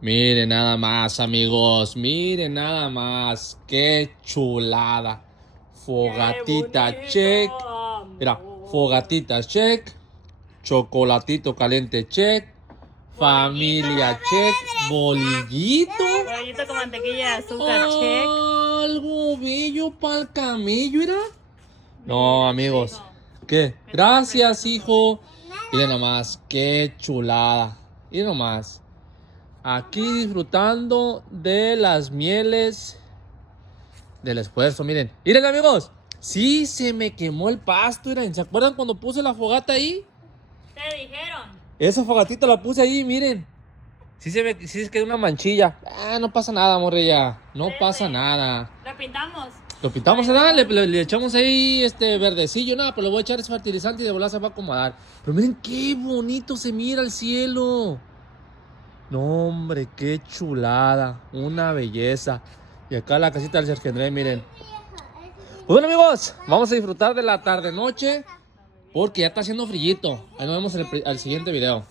Miren nada más, amigos. Miren nada más. Qué chulada. Fogatita ¡Qué check. bonito, Mira, amor! fogatita check. Chocolatito caliente check. Bolillito. Familia check. Bolillito. Bolillito con mantequilla y azúcar, check. Algo bello para el camello, ¿era? No, Mira, amigos. hijo. ¿Qué? Gracias, hijo. Miren nomás, qué chulada. Miren nomás. Aquí disfrutando de las mieles del esfuerzo, miren. Miren, amigos. Sí, se me quemó el pasto, miren. ¿Se acuerdan cuando puse la fogata ahí? Te dijeron. Esa fogatita la puse ahí, miren. Sí se quedó una manchilla. Ah, no pasa nada, morrilla. No pasa nada. ¿Lo pintamos? Lo pintamos, nada, le echamos ahí verdecillo, nada, pero le voy a echar ese fertilizante y de volar se va a acomodar. Pero miren qué bonito se mira el cielo. No, hombre, qué chulada. Una belleza. Y acá la casita del Sergio André, miren. Pues bueno, amigos, vamos a disfrutar de la tarde-noche porque ya está haciendo frillito. Ahí nos vemos en el siguiente video.